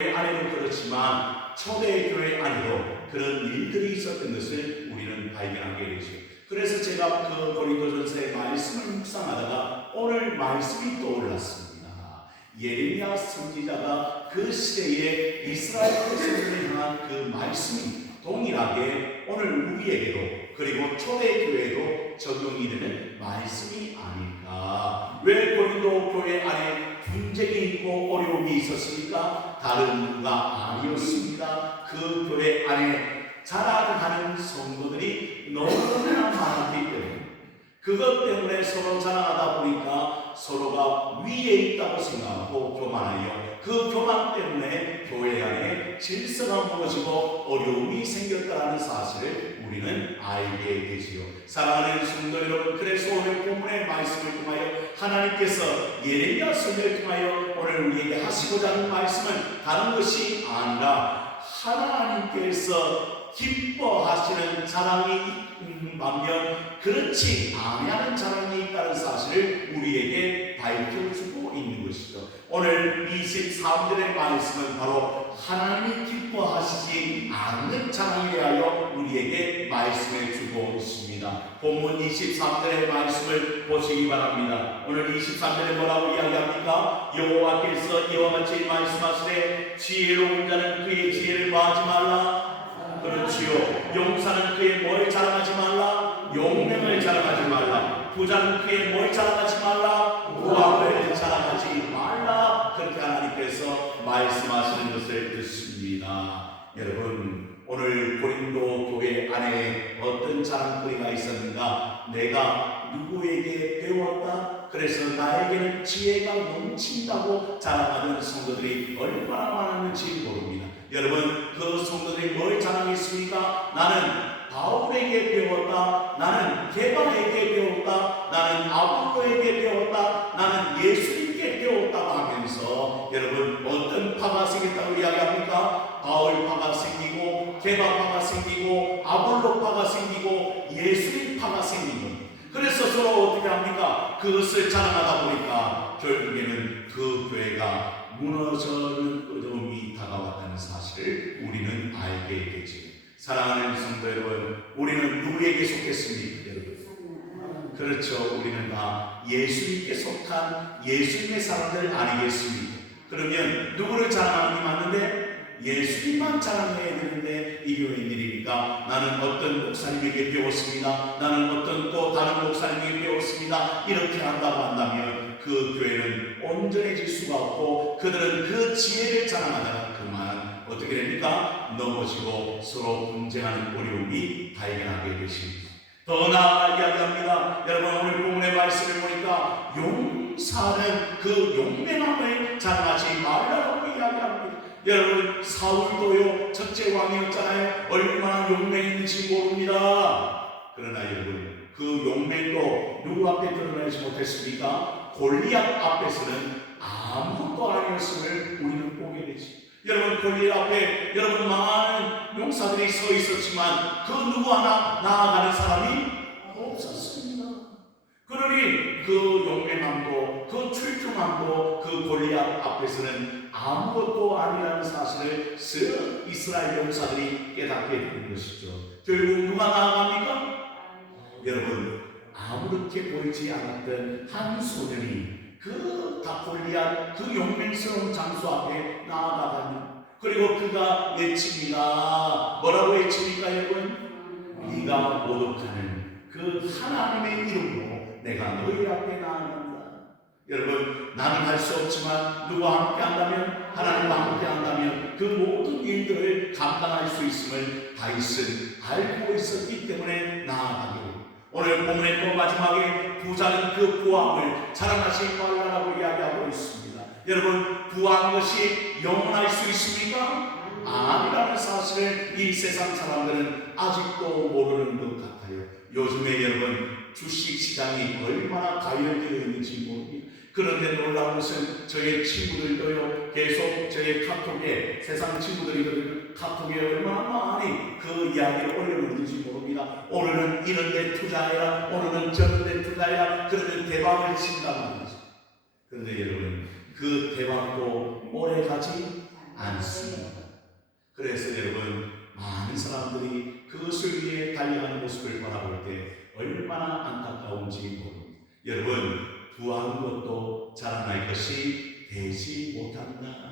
안에도 그렇지만 초대교회 안에도 그런 일들이 있었던 것을 우리는 발견하게 되죠. 그래서 제가 그 고린도전서의 말씀을 묵상하다가 오늘 말씀이 떠올랐습니다. 예레미야 선지자가 그 시대에 이스라엘 백성들을 향한 그 말씀이 동일하게 오늘 우리에게도 그리고 초대교회에도 적용이 되는 말씀이 아닐까. 왜 고린도 교회 안에 분쟁이 있고 어려움이 있었습니까? 다른 이유가 아니었습니다. 그 교회 안에 자라가는 성도들이 너무나 많았기 때문에 그것 때문에 서로 자라가다 보니까 서로가 위에 있다고 생각하고 교만하여 그 교만 때문에 교회 안에 질서가 무너지고 어려움이 생겼다는 사실을 우리는 알게 되지요. 사랑하는 성도 여러분, 그래서 오늘 본문의 말씀을 통하여 하나님께서 예레미야 선지자를 통하여 오늘 우리에게 하시고자 하는 말씀은 다른 것이 아니라 하나님께서 기뻐하시는 자랑이 있는 반면 그렇지 아니하는 자랑이 있다는 사실을 우리에게 밝혀주고 있는 것이죠. 오늘 23절의 말씀은 바로 하나님이 기뻐하시지 않는 자랑에 대하여 우리에게 말씀해 주고 있습니다. 본문 23절의 말씀을 보시기 바랍니다. 오늘 23절에 뭐라고 이야기합니까? 여호와께서 이와 같이 말씀하시되 지혜로운 자는 그의 지혜를 구하지 말라. 그렇지요. 용사는 그의 뭘 자랑하지 말라. 용맹을 자랑하지 말라. 부자는 그의 뭘 자랑하지 말라. 부함을 자랑하지 말라. 그렇게 하나님께서 말씀하시는 것을 듣습니다. 여러분, 오늘 고린도 교회 안에 어떤 자랑거리가 있었는가? 내가 누구에게 배웠다? 그래서 나에게는 지혜가 넘친다고 자랑하는 성도들이 얼마나 많았는지 모릅니다. 여러분, 그 성도들이 뭘 자랑했습니까? 나는 바울에게 배웠다. 나는 게바에게 배웠다. 나는 아볼로에게 배웠다. 나는 예수님께 배웠다고 하면서 여러분 어떤 파가 생겼다고 이야기합니까? 바울 파가 생기고 게바 파가 생기고 아볼로 파가 생기고 예수님 파가 생기고 그래서 서로 어떻게 합니까? 그것을 자랑하다 보니까 결국에는 그 교회가 무너져는 어려움이 다가왔다는 사실을 우리는 알게 되지. 사랑하는 성도 여러분, 우리는 누구에게 속했습니까? 여러분, 그렇죠. 우리는 다 예수님께 속한 예수님의 사람들 아니겠습니까? 그러면 누구를 자랑하는 게 맞는데 예수님만 자랑해야 되는데 이게 웬일입니까? 나는 어떤 목사님에게 배웠습니다. 나는 어떤 또 다른 목사님에게 배웠습니다. 이렇게 한다고 한다면 그 교회는 온전해질 수가 없고 그들은 그 지혜를 자랑하다가 그만 어떻게 됩니까? 넘어지고 서로 분쟁하는 어려움이 발견하게 되십니다. 더 나아가 이야기합니다. 여러분 오늘 본문의 말씀을 보니까 용사는 그 용맹함을 자랑하지 말라고 이야기합니다. 여러분 사울도요 첫째 왕이었잖아요. 얼마나 용맹했는지 모릅니다. 그러나 여러분 그 용맹도 누구 앞에 드러내지 못했습니까? 골리앗 앞에서는 아무것도 아니었음을 우리는 보게 되지. 여러분 골리앗 앞에 여러분 많은 용사들이 서 있었지만 그 누구 하나 나아가는 사람이 없었습니다. 그러니 그 용맹함도 그 출중함도 그 골리앗 앞에서는 아무것도 아니라는 사실을 쓱 이스라엘 용사들이 깨닫게 되는 것이죠. 결국 누가 나아갑니까? 여러분 아무렇게 보이지 않았던 한 소년이 그 골리앗 그 용맹스러운 장소 앞에 나아가다니 그리고 그가 외칩니다. 뭐라고 외칩니까 여러분? 네가 모독하는 그 하나님의 이름으로 내가 너희 앞에 나아간다. 여러분 나는 할 수 없지만 누구와 함께 한다면 하나님과 함께 한다면 그 모든 일들을 감당할 수 있음을 다윗은 알고 있었기 때문에 나아가기로 오늘 본문의 또 마지막에 부자는 그 부함을 자랑하지 말라라고 이야기하고 있습니다. 여러분 부한 것이 영원할 수 있습니까? 아니라는 사실을 이 세상 사람들은 아직도 모르는 것 같아요. 요즘에 여러분 주식시장이 얼마나 가열되어 있는지 모릅니다. 그런데 놀라운 것은 저의 친구들도요 계속 저의 카톡에 세상 친구들이 카톡에 얼마나 많이 그 이야기를 올려놓는지 모릅니다. 오늘은 이런 데 투자해라, 오늘은 저런 데 투자해라, 그러면 대박을 친단 말이죠. 그런데 여러분 그 대박도 오래 가지 않습니다. 그래서 여러분, 많은 사람들이 그것을 위해 달려가는 모습을 바라볼 때 얼마나 안타까운지 모릅니다. 여러분, 부한 것도 자랑할 것이 되지 못한다.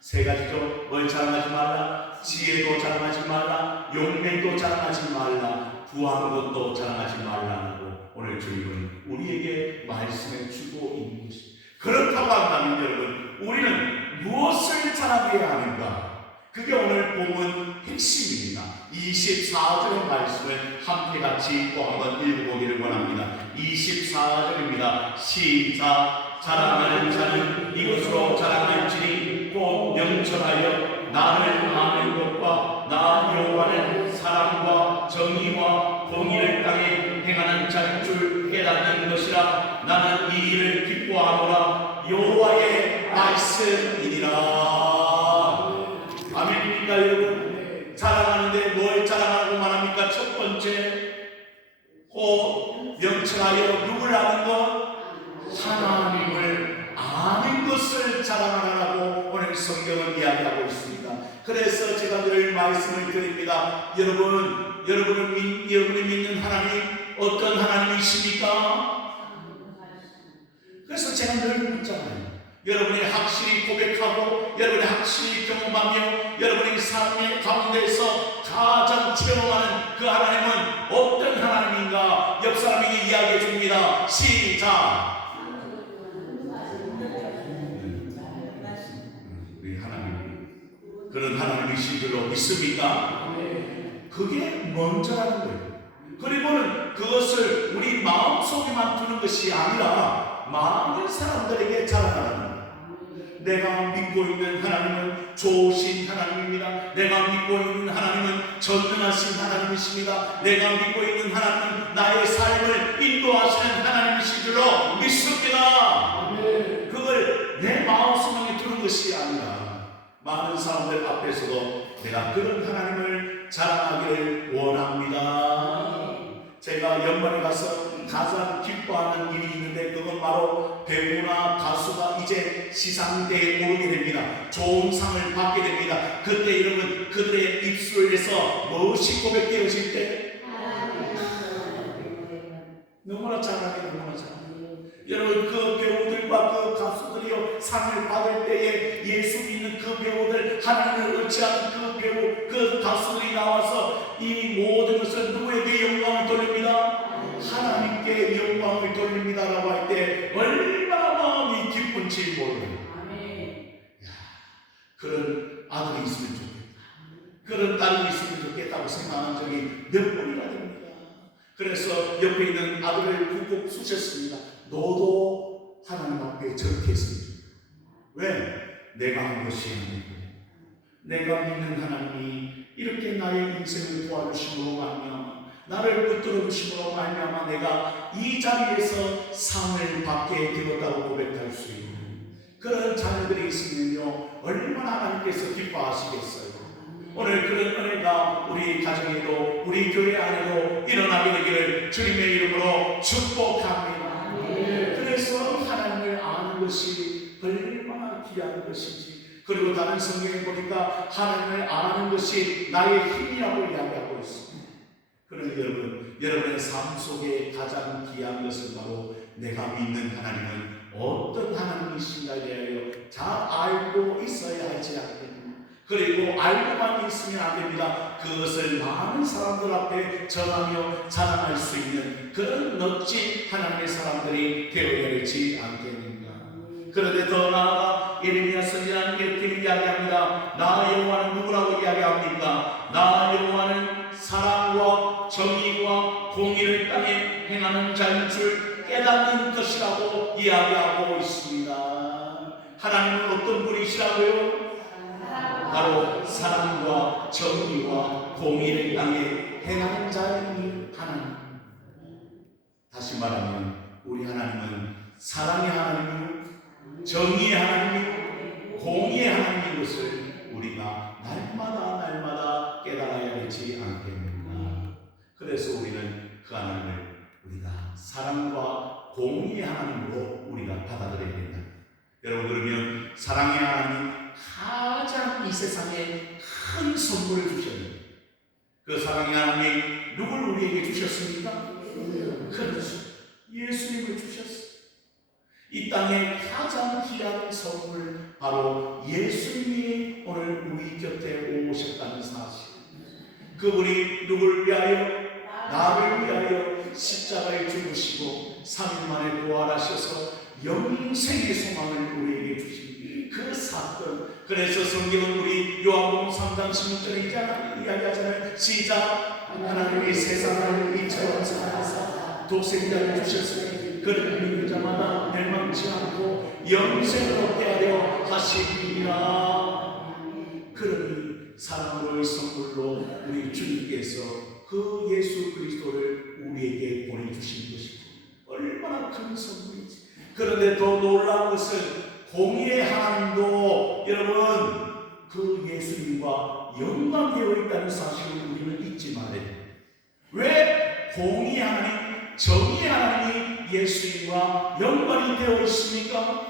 세 가지죠. 뭘 자랑하지 말라? 지혜도 자랑하지 말라. 용맹도 자랑하지 말라. 부한 것도 자랑하지 말라고 오늘 주님은 우리에게 말씀해 주고 있는 것입니다. 그렇다고 한다면 여러분, 우리는 무엇을 자랑해야 하는가? 그게 오늘 본문 핵심입니다. 24절의 말씀을 함께 같이 또 한번 읽어보기를 원합니다. 24절입니다. 시작. 자랑하는 자는 이것으로 자랑할지니 곧 명철하여 나를 아는 것과 나 여호와는 사랑과 정의와 공의를 땅에 행하는 자인 줄 깨닫는 것이라. 나는 이 일을 기뻐하노라. 여호와의 말씀이니라. 아멘입니까 여러분? 자랑하는데 뭘 자랑하고 말합니까? 첫 번째, 명철하여 누굴 아는 것? 하나님을 아는 것을 자랑하라고 오늘 성경은 이야기하고 있습니다. 그래서 제가 늘 말씀을 드립니다. 여러분이 믿는 하나님 어떤 하나님이십니까? 그래서 제가 늘 묻잖아요. 여러분이 확실히 고백하고 여러분이 확실히 경험하며 여러분의 삶의 가운데서 가장 체험하는 그 하나님은 어떤 하나님인가? 옆 사람에게 이야기해 줍니다. 시작. 우리 하나님 그런 하나님이신 줄로 믿습니까? 그게 먼저라는 거예요. 그리고는 그것을 우리 마음속에만 두는 것이 아니라 많은 사람들에게 자랑하는 거예요. 내가 믿고 있는 하나님은 좋으신 하나님입니다. 내가 믿고 있는 하나님은 전능하신 하나님이십니다. 내가 믿고 있는 하나님은 나의 삶을 인도하시는 하나님이신 줄로 믿습니다. 그걸 내 마음속에 두는 것이 아니라 많은 사람들 앞에서도 내가 그런 하나님을 자랑하기를 원합니다. 제가 연말에 가서 가장 기뻐하는 일이 있는데 그건 바로 배우나 가수가 이제 시상대에 오르게 됩니다. 좋은 상을 받게 됩니다. 그때 여러분 그들의 입술에서 무엇이 고백되어질 때 너무나 잘하게 너무나 잘하게 여러분 그 배우들과 그 가수들이요 상을 받을 때에 예수 믿는 그 배우들 하나님을 의지하는 그 배우 그 가수들이 나와서 이 모든 것을 누구에게 영광을 돌립니다? 하나님께 영광을 돌립니다라고 할 때 얼마나 마음이 기쁜지 모릅니다. 그런 아들이 있으면 좋겠다. 그런 딸이 있으면 좋겠다고 생각한 적이 몇 번이나 됩니다. 그래서 옆에 있는 아들을 꾹꾹 쑤셨습니다. 너도 하나님 앞에 저렇게 했으면 좋겠다. 왜? 내가 한 것이 아니고 내가 믿는 하나님이 이렇게 나의 인생을 도와주심으로 말미암아 나를 붙들어 주심으로 말미암아 내가 이 자리에서 상을 받게 되었다고 고백할 수 있는 그런 자녀들이 있으면요 얼마나 하나님께서 기뻐하시겠어요. 오늘 그런 은혜가 우리 가정에도 우리 교회 안에도 일어나게 되기를 주님의 이름으로 축복합니다. 그래서 하나님을 아는 것이 얼마나 귀한 것인지 그리고 다른 성경에 보니까 하나님을 아는 것이 나의 힘이라고 이야기하고 있습니다. 그러면 여러분의 삶 속에 가장 귀한 것은 바로 내가 믿는 하나님은 어떤 하나님이신가에 대하여 잘 알고 있어야 하지 않겠느냐. 그리고 알고만 있으면 안 됩니다. 그것을 많은 사람들 앞에 전하며 자랑할 수 있는 그런 멋진 하나님의 사람들이 되어야 되지 않겠는가. 그런데 더 나아가 예레미야 선지자는 이렇게 이야기합니다. 나 여호와는 누구라고 이야기합니까? 나 여호와는 사랑과 정의와 공의를 땅에 행하는 자인 줄 깨닫는 것이라고 이야기하고 있습니다. 하나님은 어떤 분이시라고요? 바로 사랑과 정의와 공의를 땅에 행하는 자인 하나님. 다시 말하면 우리 하나님은 사랑의 하나님이고 정의의 하나님이고 공의의 하나님인 것을 우리가 날마다 깨달아야 되지 않겠는가. 그래서 우리는 그 하나님을 우리가 사랑과 공의의 하나님으로 우리가 받아들여야 된다. 여러분 그러면 사랑의 하나님, 가장 이 세상에 큰 선물을 주셨는데 그 사랑의 하나님 누굴 우리에게 주셨습니까? 그렇죠. 예수님을 주셨어요. 이 땅에 가장 귀한 선물 바로 예수님이 오늘 우리 곁에 오셨다는 사실. 그분이 누굴 위하여? 나를 위하여 십자가에 죽으시고 3일 만에 부활하셔서 영생의 소망을 우리에게 주신 그 사건. 그래서 성경은 우리 요한복음 3장 16절에 이야기하잖아요. 시작. 하나님이 세상을 이처럼 사랑하사 독생자를 주셨으니 그를 믿는 자마다 멸망치 않고 영생을 얻게 하려 하시니라. 그러니 사랑으로의 선물로 우리 주님께서 그 예수 그리스도를 우리에게 보내주신 것이고 얼마나 큰 선물이지. 그런데 더 놀라운 것은 공의의 하나님도 여러분 그 예수님과 연관되어 있다는 사실을 우리는 잊지 말아야 돼요. 왜 공의의 하나님, 정의의 하나님이 예수님과 연관이 되어 있습니까?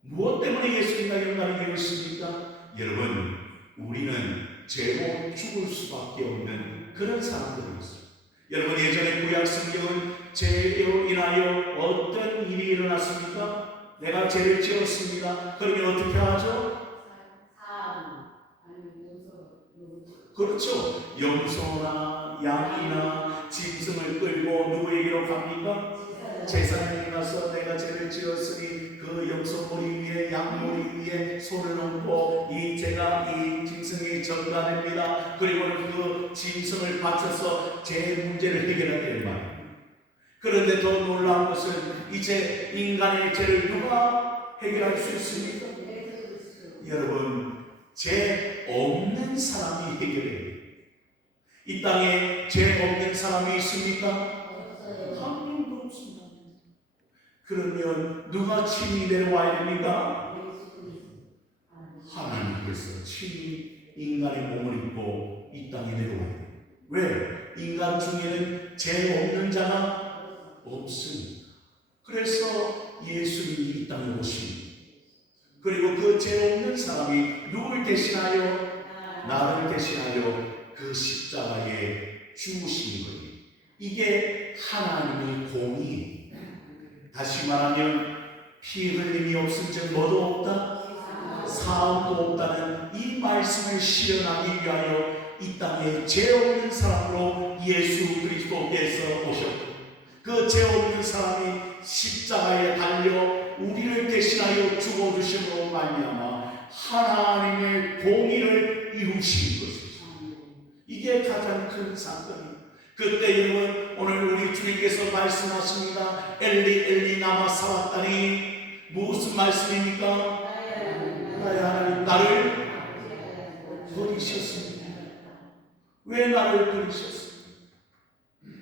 무엇 때문에 예수님과 연관이 되어 있습니까? 여러분, 우리는 죄로 죽을 수밖에 없는 그런 사람들이었어요. 여러분, 예전에 구약 성경은 죄로 인하여 어떤 일이 일어났습니까? 내가 죄를 지었습니다. 그러면 어떻게 하죠? 그렇죠. 염소나 양이나 짐승을 끌고 누구에게로 갑니까? 제사장에 가서 내가 죄를 지었으니 그 염소머리 위에 양머리 위에 손을 얹고 이 죄가 이 짐승이 전가됩니다. 그리고 그 짐승을 바쳐서 죄 문제를 해결하게 말입니다. 그런데 더 놀라운 것은 이제 인간의 죄를 누가 해결할 수 있습니까? 여러분, 죄 없는 사람이 해결해요. 이 땅에 죄 없는 사람이 있습니까? 한 명도 없습니다. 그러면 누가 친히 내려와야 됩니까? 하나님께서 친히 인간의 몸을 입고 이 땅에 내려와야 돼요. 왜? 인간 중에는 죄 없는 자가 없습니다. 그래서 예수님이 이 땅에 오십니다. 그리고 그 죄 없는 사람이 누굴 대신하여? 나를 대신하여 그 십자가에 죽으신 거예요. 이게 하나님의 공의예요. 다시 말하면 피 흘림이 없을 적 뭐도 없다? 사함도 없다는 이 말씀을 실현하기 위하여 이 땅에 죄 없는 사람으로 예수 그리스도께서 오셨고 그 죄 없는 사람이 십자가에 달려 우리를 대신하여 죽어주심으로 말미암아 하나님의 공의를 이루신 것이죠. 이게 가장 큰 사건입니다. 그때 여러분 오늘 우리 주님께서 말씀하십니다. 엘리 엘리 나마 사왔다니 무슨 말씀입니까? 나의 하나님 나를 버리셨습니다. 왜 나를 버리셨습니까?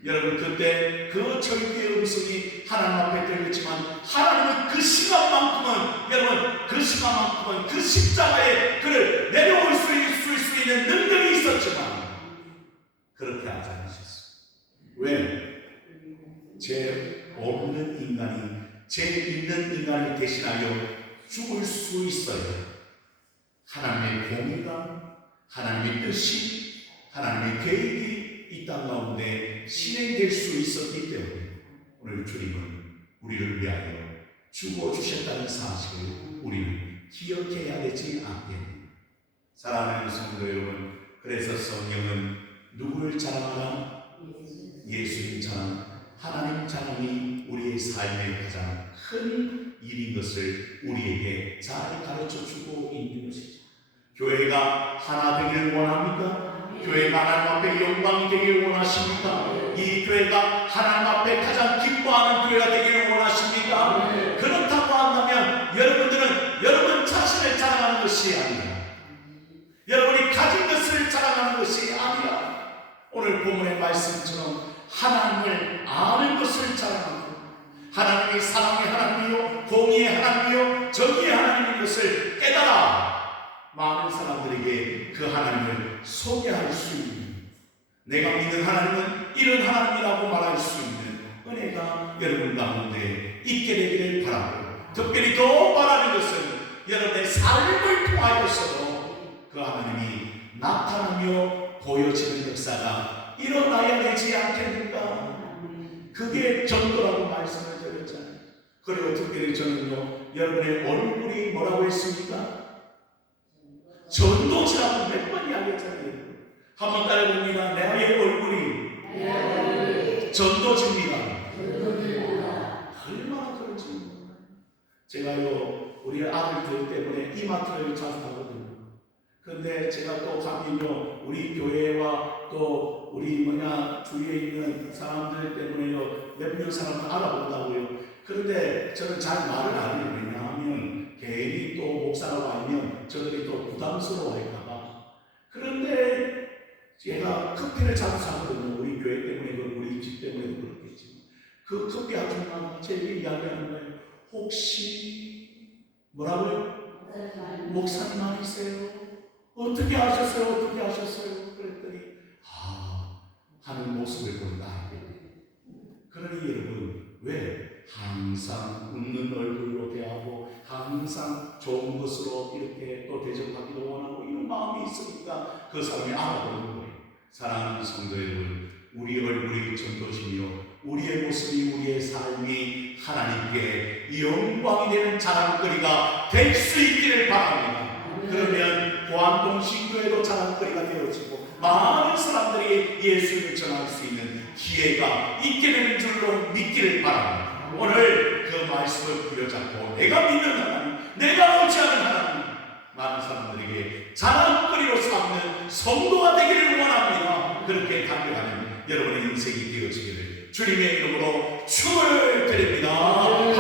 여러분 그때 그 절대의 음성이 하나님 앞에 들렸지만 하나님은 그 시간만큼은 여러분 그 시간만큼은 그 십자가에 그를 내려올 수 있는 능력이 있었지만 그렇게 하지 않으셨어요. 왜? 죄 없는 인간이 죄 있는 인간을 대신하여 죽을 수 있어요. 하나님의 공의가 하나님의 뜻이 하나님의 계획이 이 땅 가운데 실행될 수 있었기 때문에 오늘 주님은 우리를 위하여 죽어주셨다는 사실을 우리는 기억해야 되지 않겠습니까? 사랑하는 성도 여러분, 그래서 성경은 누구를 자랑하나? 예수님 자랑, 하나님 자랑이 우리의 삶의 가장 큰 일인 것을 우리에게 잘 가르쳐주고 있는 것이죠. 교회가 하나 되기를 원합니까? 교회가 하나님 앞에 영광이 되기를 원하십니까? 이 교회가 하나님 앞에 가장 기뻐하는 교회가 되기를 원하십니까? 그렇다고 한다면 여러분들은 여러분 자신을 자랑하는 것이 아니라 여러분이 가진 것을 자랑하는 것이 아니라 오늘 본문의 말씀처럼 하나님을 아는 것을 자랑하고 하나님이 사랑의 하나님이요 공의의 하나님이요 정의의 하나님인 것을 깨달아 많은 사람들에게 그 하나님을 소개할 수 있는 내가 믿는 하나님은 이런 하나님이라고 말할 수 있는 은혜가 여러분 가운데 있게 되기를 바라고, 특별히 더 바라는 것은 여러분의 삶을 통하여서도 그 하나님이 나타나며 보여지는 역사가 일어나야 되지 않겠는가? 그게 전도라고 말씀을 드렸잖아요. 그리고 특별히 저는요, 여러분의 얼굴이 뭐라고 했습니까? 전도지라고 몇 번 이야기했잖아요. 한번 따라해봅니다. 내 얼굴이 전도지입니다. 얼마나 그런지 몰라요. 제가요, 우리 아들들 때문에 이마트를 자주 가거든요. 그런데 제가 또 가면요, 우리 교회와 또 우리 주위에 있는 사람들 때문에요, 몇몇 사람을 알아본다고요. 그런데 저는 잘 말을 안 해요. 왜냐하면 괜히 또 목사라고 하면 저들이 또 부담스러워할까봐. 그런데 제가 커피를 자주 사거든요. 우리 교회 때문에 그렇고 우리 집 때문에도 그렇겠지만 그 커피 아줌마가 제게 이야기하는 거예요. 혹시 뭐라고요? 목사님 아니세요? 어떻게 하셨어요? 그랬더니 하는 모습을 본다. 그러니 여러분, 왜 항상 웃는 얼굴로 대하고 항상 좋은 것으로 이렇게 또 대접하기도 원하고 이런 마음이 있으니까 그 사람이 알아보는 거예요. 사랑하는 성도 여러분, 우리 얼굴이 전도시며 우리의 모습이, 우리의 삶이 하나님께 영광이 되는 자랑거리가 될 수 있기를 바랍니다. 그러면 보안동 신교회도 자랑거리가 되어지고 많은 사람들이 예수를 전할 수 있는 기회가 있게 되는 줄로 믿기를 바랍니다. 오늘 그 말씀을 부여잡고 내가 믿는 하나님, 내가 오지 않은 하나님, 많은 사람들에게 자랑거리로 삼는 성도가 되기를 원합니다. 그렇게 달려가는 여러분의 인생이 되어지기를 주님의 이름으로 축원을 드립니다.